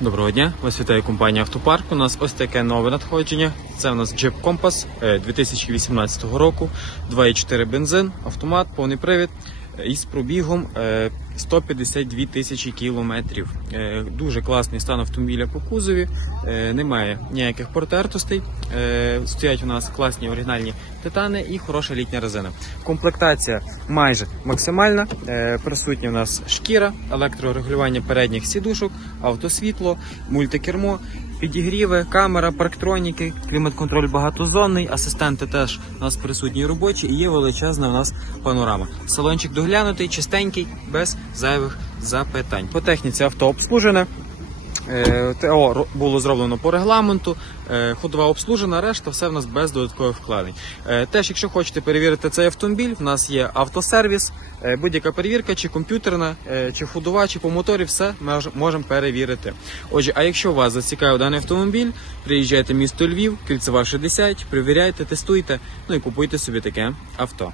Доброго дня, вас вітає компанія Автопарк. У нас ось таке нове надходження. Це у нас Jeep Compass е, 2018 року, 2,4 бензин, автомат, повний привід е, із пробігом е, 152 тисячі кілометрів. Е, Дуже класний стан автомобіля по кузові, е, немає ніяких портертостей. Е, Стоять у нас класні оригінальні титани і хороша літня резина. Комплектація майже максимальна. Е, Присутня у нас шкіра, електрорегулювання передніх сідушок, автосвітло, мультикермо, підігріви, камера, парктроніки, клімат-контроль багатозонний, асистенти теж у нас присутні робочі і є величезна у нас панорама. Салончик доглянутий, чистенький, без зайвих запитань. По техніці авто обслужене. Е, ТО було зроблено по регламенту, е, ходова обслужена, решта все в нас без додаткових вкладень. Е, Теж, якщо хочете перевірити цей автомобіль, в нас є автосервіс, будь-яка перевірка, чи комп'ютерна, чи ходова, чи по моторі, все ми можемо перевірити. Отже, а якщо вас зацікавив даний автомобіль, приїжджайте в місто Львів, кільцева 60, перевіряйте, тестуйте, ну і купуйте собі таке авто.